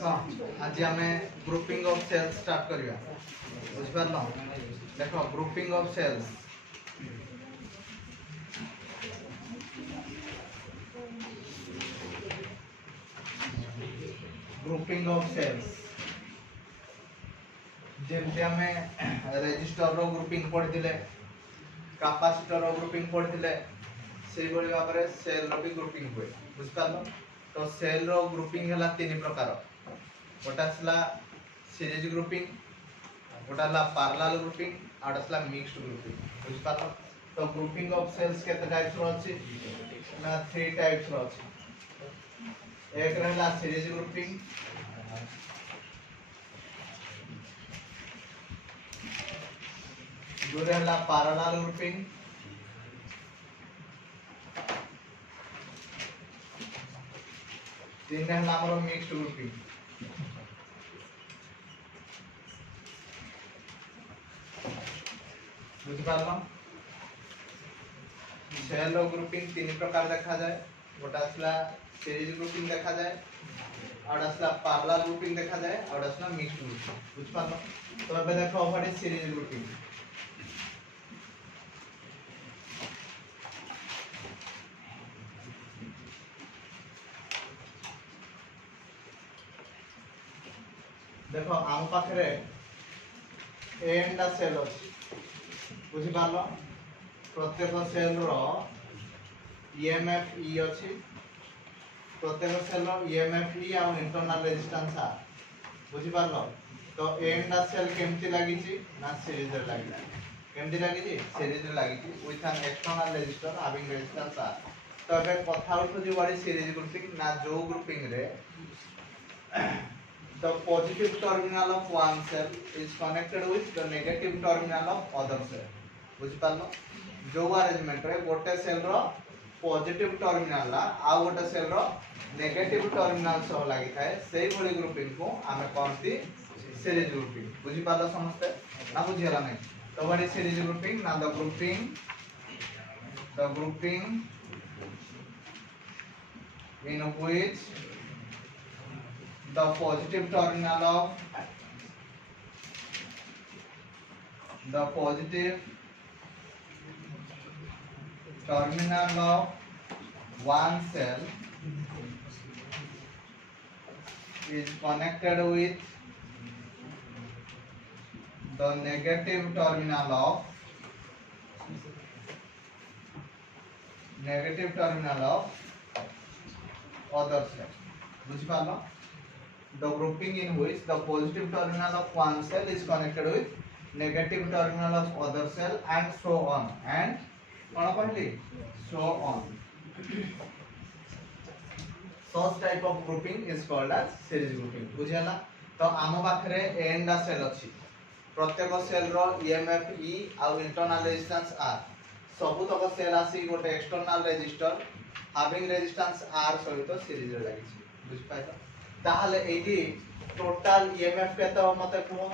आज आम grouping of sales start करिया बुझ पारलो देखो grouping of cells grouping of cells जेमती आम रेजिस्टर रो ग्रुपिंग पढ़िले कैपेसिटर रो ग्रुपिंग पढ़िले से भली भाव में सेल रो भी ग्रुपिंग हुए बुझ पारलो तो सेल रो ग्रुपिंग है तीन प्रकार गोटा सीरीज ग्रुपिंग गोटा parallel grouping outta mixed grouping बुझ पारलो तो ग्रुपिंग ऑफ सेल्स केते टाइप्स रो अछि ना 3 टाइप्स रो अछि एक रहला सीरीज ग्रुपिंग दो रहला पैरेलल ग्रुपिंग तीन रहला हमरो मिक्स्ड ग्रुपिंग बुझ पारलो सेल ग्रुपिंग तीन प्रकार देखा जाए गोटा सीरीज ग्रुपिंग देखा जाए आउटा पैरेलल ग्रुपिंग देखा जाए आउटा मिक्स्ड ग्रुपिंग बुझ पारलो तो अब देखो व्हाट इज सीरीज ग्रुपिंग देखो आम पाखरे एन दा सेल अछि बुझि पारलो प्रत्येक सेल रो ईएमएफ ई अछि प्रत्येक सेल रो ईएमएफ ई आ इंटरनल रेजिस्टेंस आर बुझि पारलो तो एन दा सेल केमति लागि छि ना सीरीज रे लागि केमति लागि छि सीरीज रे लागि छि with an external resistor having resistance R तो अबे कथा उठो जे वाली सीरीज ग्रुपिंग ना जो ग्रुपिंग रे the positive terminal of one cell is connected with the negative terminal of other cell बुझ पारलो जो अरेंजमेंट रे गोटे सेल रो पॉजिटिव टर्मिनल ला आ गोटे सेल रो नेगेटिव टर्मिनल सह लागि थाए सेही भली ग्रुपिंग को आमे कोनती सीरीज ग्रुपिंग बुझ पारलो समझते ना बुझियला नै तो व्हाट इज सीरीज ग्रुपिंग ना the grouping in which the positive terminal of one cell is connected with the negative terminal of other cell बुझ पालो the grouping in which the positive terminal of one cell is connected with negative terminal of other cell and so on and कौन कहली so on such type of grouping is called as series grouping बुझियला तो आम पाखरे n दा cell अछि प्रत्येक cell रो EMF E आ इंटरनल रेजिस्टेंस आर सबु तक सेल आसी गोटे external resistor having resistance R सहित सीरीज रे लागि छी बुझ पाइलो ताहले एडी टोटल ईएमएफ केते हो मते को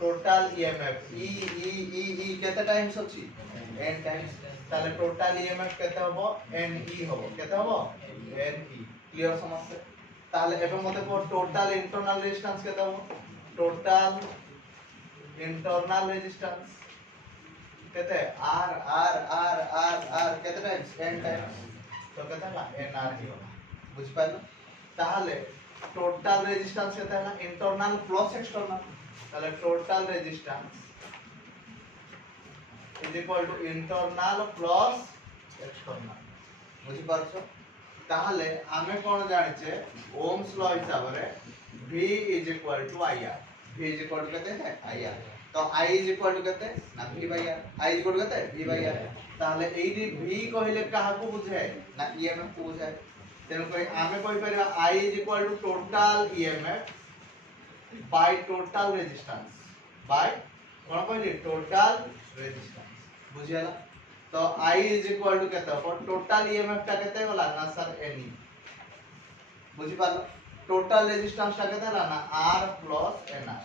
टोटल ईएमएफ ई केते टाइम्स अछि n टाइम्स ताले टोटल ईएमएफ केते होबो n ई होबो केते होबो n ई क्लियर समझते ताहले एबे मते को टोटल इंटरनल रेजिस्टेंस केते होबो टोटल इंटरनल रेजिस्टेंस केते r केते टाइम्स n टाइम्स तो केते ना n r ही होबो बुझ पाइलो ताहले टोटल रेजिस्टेंस केते है इंटरनल प्लस एक्सटर्नल ताहले total resistance is equal to internal plus external बुझि पारछो ताहले आमे कोन जानि छे ओम्स लॉ हिसाब रे v is equal to ir v is equal to केते है ir तो i इज इक्वल टू केते ना v by r i is equal to केते v बाय r ताहले एडी v कहिले काहा को बुझाय ना emf को बुझाय तेन कोई आमे कोई परिबा I is equal to total EMF by total resistance by कोन कहली total resistance बुझियला तो I is equal to केते हो total EMF ता केते होला ना सर NE बुझि पालो total resistance ता केते होला ना R plus NR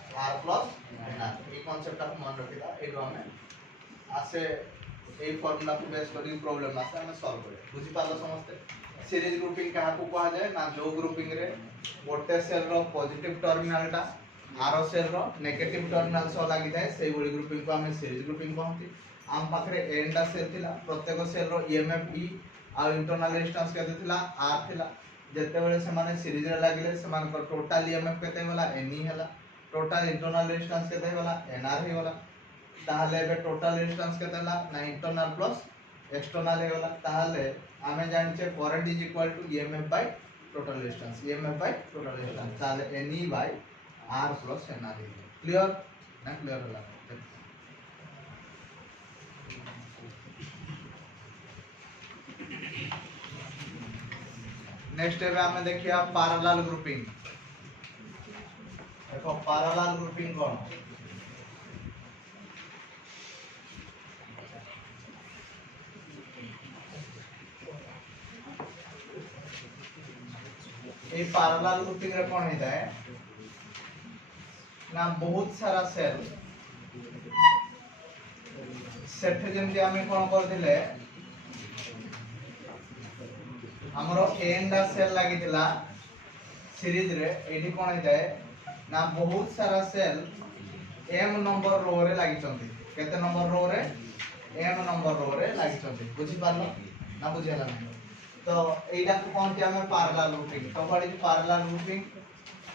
ई कांसेप्ट आप मन रखिता एडो हमें आसे ए फार्मूला को बेस करी प्रॉब्लम आसे हमें सॉल्व करे बुझि पालो समझते सीरीज ग्रुपिंग कहा को कहा जाए ना जो ग्रुपिंग रे गोटे सेल रो पॉजिटिव टर्मिनल टा आरो सेल रो नेगेटिव टर्मिनल सो लागि थाए सेही बडी ग्रुपिंग को हमें सीरीज ग्रुपिंग कहंती आम पाखरे एन टा सेल थिला प्रत्येक सेल रो ईएमएफ ई आ इंटरनल रेजिस्टेंस केते थिला आर थिला जते बेले से माने सीरीज रे लागिले से मान को टोटल ईएमएफ केते होला एन ई हला टोटल इंटरनल रेजिस्टेंस केते होला एनआर हे होला ताहले बे टोटल रेजिस्टेंस केते होला ना इंटरनल प्लस एक्सटर्नल हे होला ताहले आमे जानचे current is equal to EMF by total resistance EMF by total resistance ताहले N E by R plus N R clear ना क्लियर होला नेक्स्ट है हमें देखिए पैरेलल ग्रुपिंग देखो पैरेलल ग्रुपिंग कौन ये पैरेलल ग्रुपिंग रे कौन होता है ना बहुत सारा सेल सेठ जेमति हमें कौन कर दिले हमरो एन डा सेल लागि दिला सीरीज रे एडी कोन हे जाय ना बहुत सारा सेल एम नंबर रो रे लागि चंती केते नंबर रो रे एम नंबर रो रे लागि चंती बुझी पारलो ना बुझेला नहीं तो एडा को कोन के हमें पैरेलल ग्रुपिंग तो व्हाट इज पैरेलल ग्रुपिंग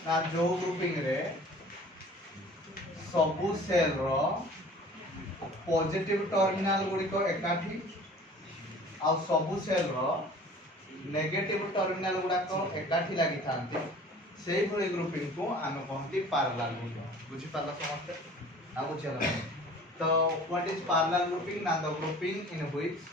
ना जो ग्रुपिंग रे सबु सेल रो पॉजिटिव टर्मिनल गुडी को एकाठी आ सबु सेल रो नेगेटिव टर्मिनल गुडा को एकाठी लागि थांती सेही भली ग्रुपिंग को आमे कहंती पैरेलल ग्रुपिंग बुझी पाला समझते आ बुझेला तो व्हाट इज पैरेलल ग्रुपिंग ना the grouping in which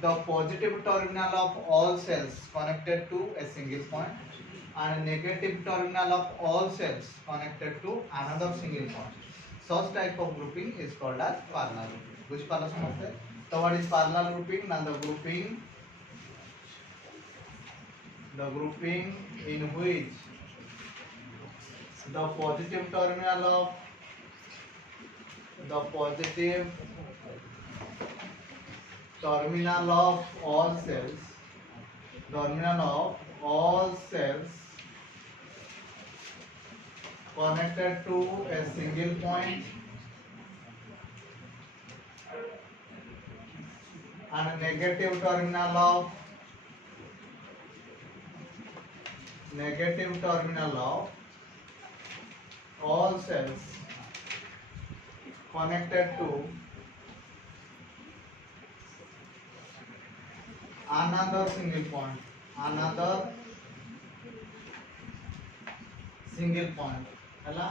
the positive terminal of all cells connected to a single point and negative terminal of all cells connected to another single point such type of grouping is called as parallel grouping बुझ पाला समझते तो what is parallel grouping ना the grouping in which the positive terminal of terminal of all cells connected to a single point and negative terminal of all cells connected to another single point हला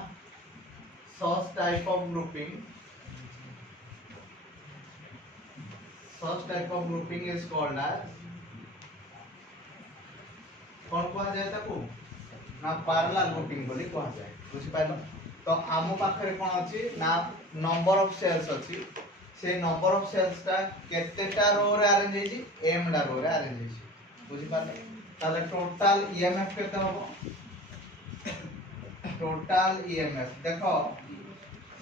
such type of grouping is called as कौन कहा जाए ताकू ना parallel grouping बोली कहा जाए बुझि पाइलो तो आम पाखरे कोन अछि ना नंबर ऑफ सेल्स अछि से नंबर ऑफ सेल्स ता केतेटा रो रे अरेंज हेछि एम डा रो रे अरेंज हेछि बुझि पाले ताले टोटल ईएमएफ केते होबो टोटल ईएमएफ देखो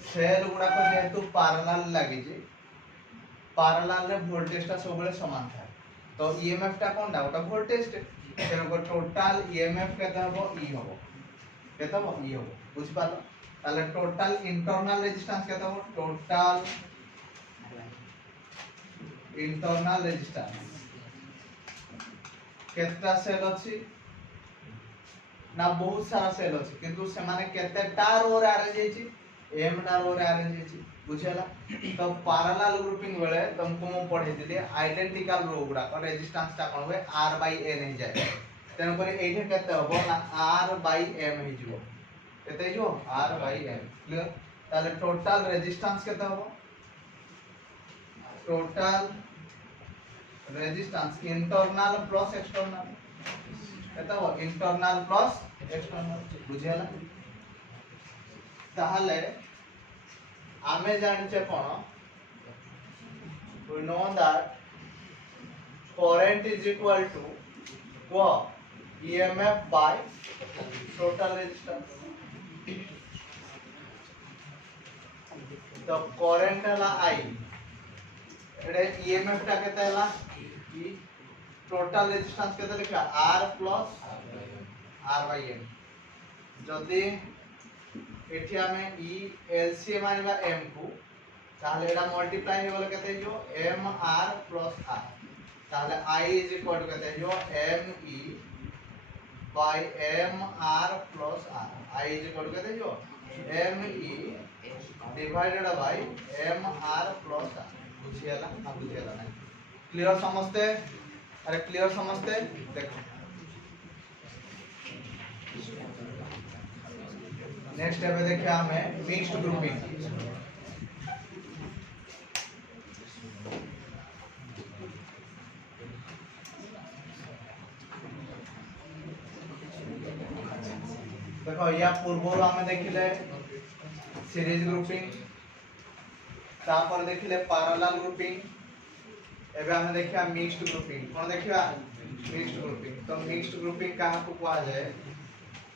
सेल गुडा को जेतु पैरेलल लागि जे पैरेलल रे वोल्टेज ता सबले समान थाए तो ईएमएफ ता कोन डा ओटा वोल्टेज तेनो को टोटल ईएमएफ केते होबो ई होबो केते होबो ई होबो बुझि पालो ताले टोटल इंटरनल रेजिस्टेंस केते होबो टोटल इंटरनल रेजिस्टेंस केतना सेल अछि ना बहुत सारा सेल अछि किंतु से माने केतेटा रो रे अरेंज हेछि एम डा रो रे अरेंज हेछि बुझेला तो पैरेलल ग्रुपिंग बेले तुमको मु पढे दिले आइडेंटिकल रो गुडा को रेजिस्टेंस ता कोन होय r बाय n हे जाय तेन पर एठे केते होबो ना r बाय m हे जिवो केते जिवो r बाय m क्लियर ताले टोटल रेजिस्टेंस केते होबो total resistance internal plus external केते हो इंटरनल प्लस एक्सटर्नल बुझेला ताहले आमे जानिचे कोन we know that current is equal to what emf by total resistance तो current हला I एडे emf टा केते हला e टोटल रेजिस्टेंस केते लिखा R plus R by M जदी एठी हमें E LCM आनिबा M को ताहले एटा मल्टीप्लाई हो गेले केते जो M R प्लस R ताहले I इज इक्वल टू केते जो M E by M R plus R I is equal to केते जो M E divided by M R plus R बुझियाला ना बुझियाला ना क्लियर समझते अरे क्लियर समझते देखो नेक्स्ट स्टेप में देखिए हमें मिक्स्ड ग्रुपिंग देखो या पूर्व हमें देखिले सीरीज ग्रुपिंग तापर देखिले पैरेलल ग्रुपिंग एबे हमें देखिया मिक्स्ड ग्रुपिंग कोन देखिया मिक्स्ड ग्रुपिंग तो मिक्स्ड ग्रुपिंग कहा को कहा जाए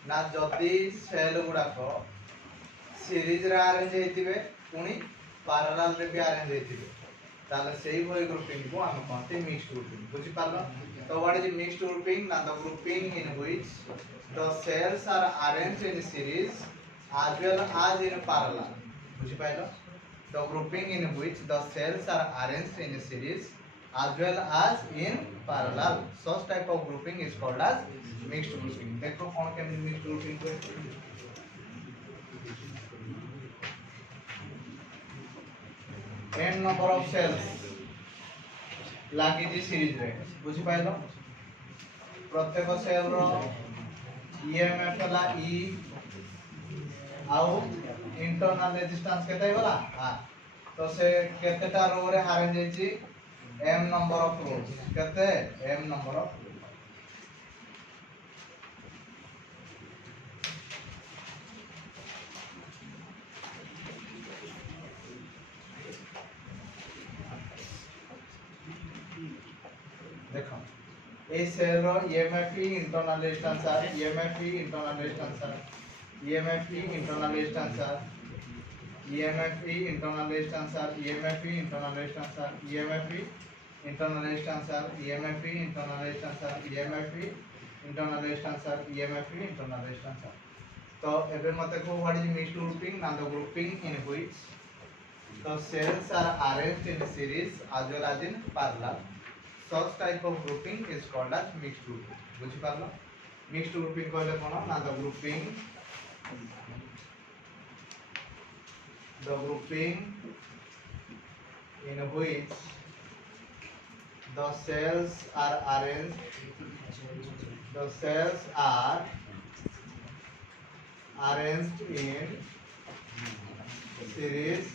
ना जदी सेल गुडा को सीरीज रे अरेंज हेतिबे पुनी पैरेलल रे भी अरेंज हेतिबे ताले सेही होय ग्रुपिंग को हम कहते मिक्स्ड ग्रुपिंग बुझी पालो तो व्हाट इज मिक्स्ड ग्रुपिंग ना the grouping in which the cells are arranged in series as well as in parallel बुझी पाइलो the grouping in which the cells are arranged in a series as well as in parallel such type of grouping is called as mixed grouping देखो कौन के mixed grouping को n number of cells लागी जी series रे बुझी pilo प्रत्येक cell रो EMF वाला E आउ इंटरनल रेजिस्टेंस केते होला हां तो से केतेटा रो रे अरेंज हेची m नंबर ऑफ रोज केते m नंबर ऑफ देखो ए cell row EMF internal resistance are EMF internal resistance are EMF internal resistance are EMF internal resistance are EMF internal resistance are EMF internal resistance are EMF internal resistance are EMF internal resistance are EMF internal resistance are तो एबे मते को what is mixed grouping ना the grouping in which the cells are arranged in series as well as in parallel such type of grouping is called as mixed grouping बुझी पारलो mixed grouping कहले कोन ना the grouping the grouping in which the cells are arranged in series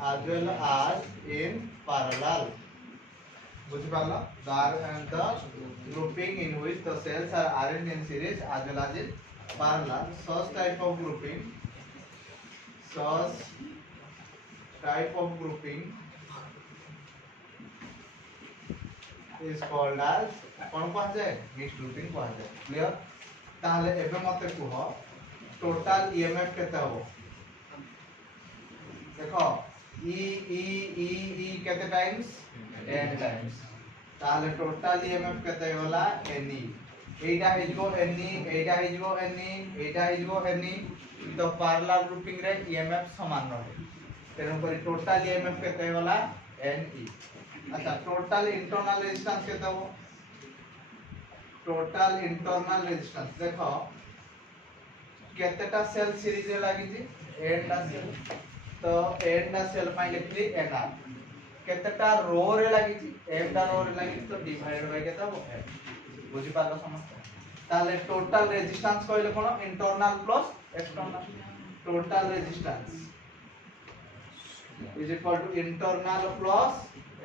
as well as in parallel बुझी पारलो the grouping in which the cells are arranged in series as well as in parallel such type of grouping is called as कौन कहा जाए mixed grouping कहा जाए clear ताले एबे मते कुह total EMF केते हो देखो E केते टाइम्स n टाइम्स ताले टोटल EMF केते होला ne एटा हिजबो ne एटा हिजबो ne एटा हिजबो ne तो पैरेलल ग्रुपिंग रे EMF समान रहे तेनु पर टोटल EMF केते होला ne अच्छा टोटल इंटरनल रेजिस्टेंस केते हो टोटल इंटरनल रेजिस्टेंस देखो केतेटा सेल सीरीज रे लागि जी n टा सेल तो n टा सेल पाई लिखली nr केतेटा रो रे लागि जी m टा रो रे लागि तो डिवाइड बाय केते हो बुझी पालो समस्त ताले टोटल रेजिस्टेंस कहले कोन internal plus external total resistance is equal to internal plus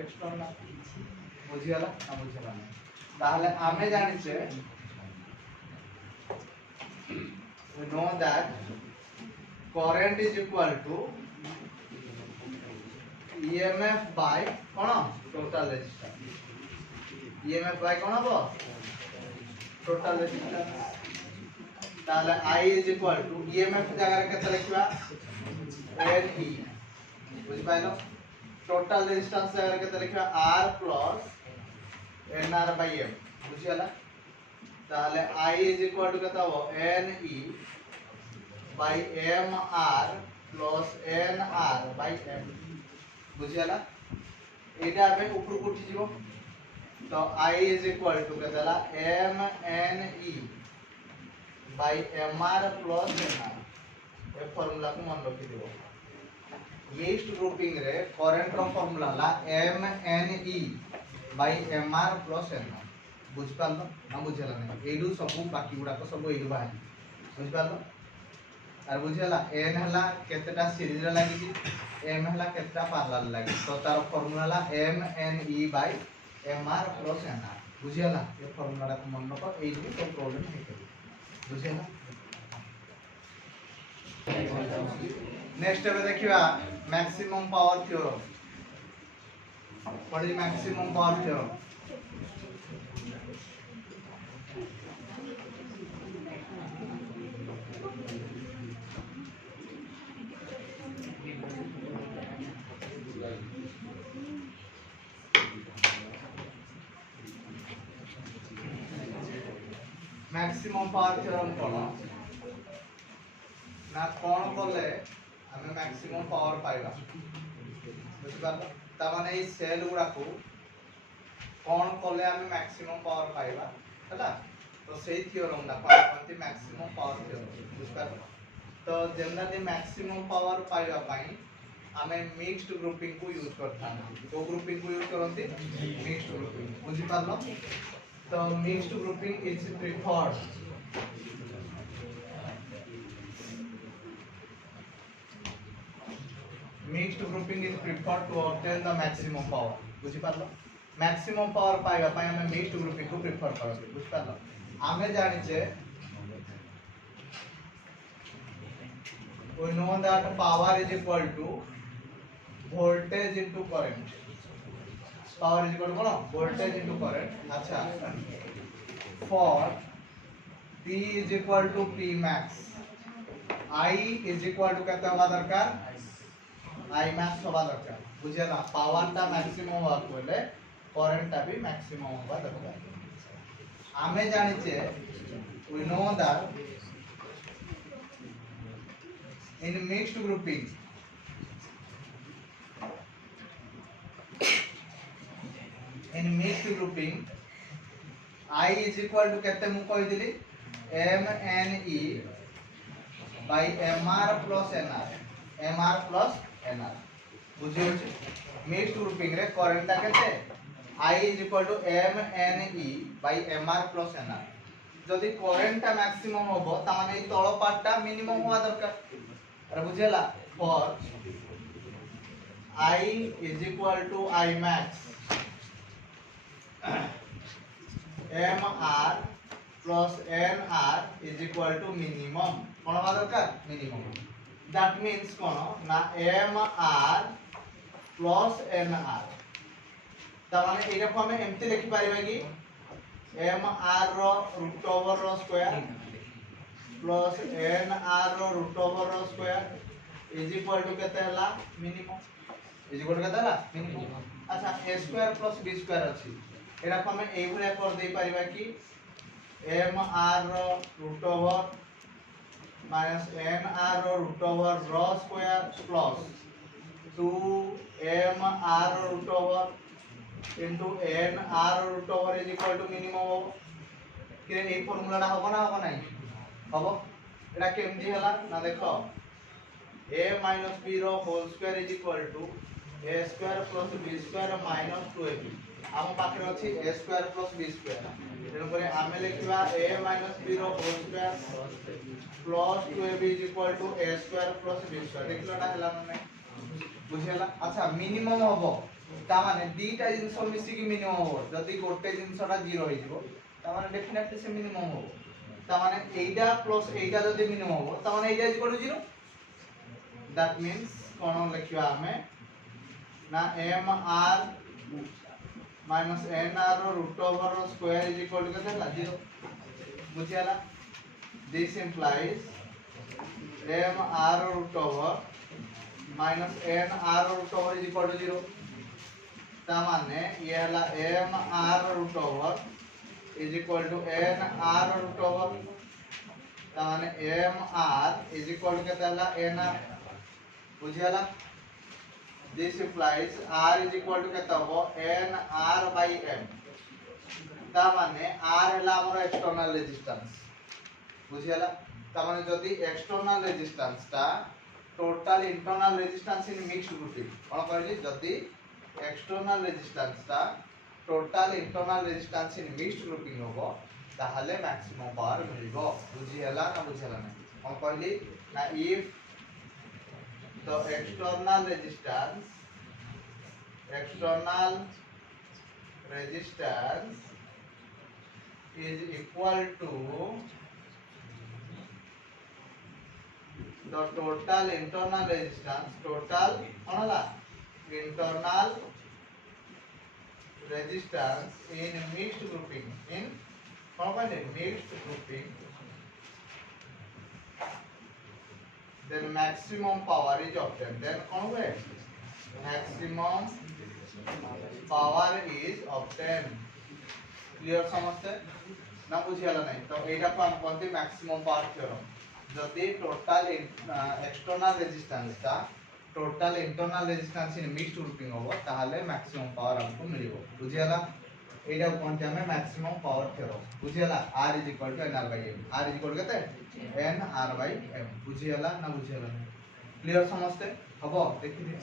external बुझियाला ना बुझियाला ताले आमे जानि छे we know that current is equal to EMF by cone total resistance EMF by कोन हो टोटल रेजिस्टेंस ताले I is equal to EMF जगह रे केते लिखबा Ne बुझ पाइलो टोटल रेजिस्टेंस जगह रे केते लिखबा R plus N R by M बुझीगला ताले आई इज इक्वल टू केता हो N E by M R plus N R by M बुझीगला एटा आबे ऊपर को उठी जीवो तो आई इज इक्वल टू केताला M N E by M R plus N R ए फार्मूला को मन रखी दिबो मिक्स्ड ग्रुपिंग रे करंट रो फार्मूला ला M N E by M R plus N are बुझ पालो ना बुझला नै एडू सब बाकी गुडा को सब एडू बाहर बुझ पालो आर बुझला एन हला केतेटा सीरीज रे लागि छी एम हला केतेटा पैरेलल लागि तो तार फार्मूला ला M N E by M R plus N R बुझला ये फार्मूला को मन रखो एडू तो प्रॉब्लम है बुझला नेक्स्ट अब देखिबा maximum power theorem what is maximum power theorem maximum power theorem कोन ना कोन बोले हमें मैक्सिमम पावर पाइबा बुझ पालो ता माने ई सेल गुडा को कोन कोले हमें मैक्सिमम पावर पाइबा हला तो सेही थ्योरम दा कोनती मैक्सिमम पावर थ्योरम बुझ पालो तो जनरली मैक्सिमम पावर पाइबा पई हमें मिक्स्ड ग्रुपिंग को यूज करता तो ग्रुपिंग को यूज करंती मिक्स्ड ग्रुपिंग बुझ पालो तो mixed grouping is preferred mixed grouping is preferred to obtain the maximum power बुझी पारलो maximum power पाइबा पई हमें mixed grouping को प्रेफर करबे बुझ पारलो हमें जानि जे we know that power is equal to voltage into current power is equal to cone voltage into current अच्छा for P is equal to P max I is equal to केते होगा दरकार I max होगा दरकार बुझेला power ता maximum होगा बोले करंट ता भी मैक्सिमम होगा दरकार हमें जानि छे we know that in mixed grouping I is equal to केते मु कहि दिली m n e by mr plus nr mr plus nr बुझियो छै मिक्स्ड ग्रुपिंग रे करंट ता केते I is equal to m n e by mr plus nr जदि करंट ता मैक्सिमम होबो ता माने ई तळ पार्ट ता मिनिमम होवा दरकार अरे बुझेला for I is equal to I max mr plus nr is equal to minimum कोन होवा दरकार मिनिमम that means कोन ना mr plus nr ता माने एटा को हमें एम्ति लिखि पारिबा कि mr rho root over row square plus nr row root over row square is equal to केते हला मिनिमम इज इक्वल टू केते हला मिनिमम अच्छा a square plus b square अछि एटा को हमें एई भले कर दे पारिबा कि mr rho root over minus nr row root over row square plus 2mr root over into nr root over is equal to minimum हो कि ए फार्मूला टा होबो ना होबो नै होबो एटा केमजी हला ना देखो a minus b रो whole square is equal to a square plus b square minus 2ab हम पाखे अछि a square plus b square तेनो करे आमे लिखिबा a minus b रो whole square plus 2ab is equal to a square plus b square देखलटा हला नै बुझियला अच्छा मिनिमम होबो ता माने दीटा जिंस मिसी की मिनिमम हो जदी गोटे जिंसटा 0 होई जिवो ता माने डेफिनेटली से मिनिमम हो ता माने एइटा प्लस एइटा जदी मिनिमम हो ता माने एइटा is equal to 0 that means कोन लिखिबा हमें ना mr minus nr row root over row square is equal to केते ला 0 बुझियला this implies mr root over minus nr root over is equal to 0 ता माने ये हला m r root over is equal to n r root over ता माने m r is equal to केता हला n r बुझियाला this implies r is equal to केता हो n r by m ता माने r हला हमर एक्सटर्नल रेजिस्टेंस बुझियाला ता माने जदी एक्सटर्नल रेजिस्टेंस ता total internal resistance in mixed grouping कोन कहली जदी एक्सटर्नल रेजिस्टेंस ता total internal resistance in mixed grouping होबो ताहले मैक्सिमम पावर मिलिबो बुझियाला ना बुझियाला ना कोन कहली ना if the external resistance is equal to the total internal resistance internal resistance in mixed grouping then maximum power is obtained then maximum power is obtained clear समझते ना बुझियाला नहीं तो एटा को हम कोनते मैक्सिमम पावर थ्योरम जदी टोटल एक्सटर्नल रेजिस्टेंस ता total internal resistance in mixed grouping होबो ताहले मैक्सिमम पावर हमको मिलिबो बुझियाला एटा कोनते हमें मैक्सिमम पावर थ्योरम बुझियाला r = nr/m r = केते nr/m बुझियाला ना बुझियाला क्लियर समझते हबो देखि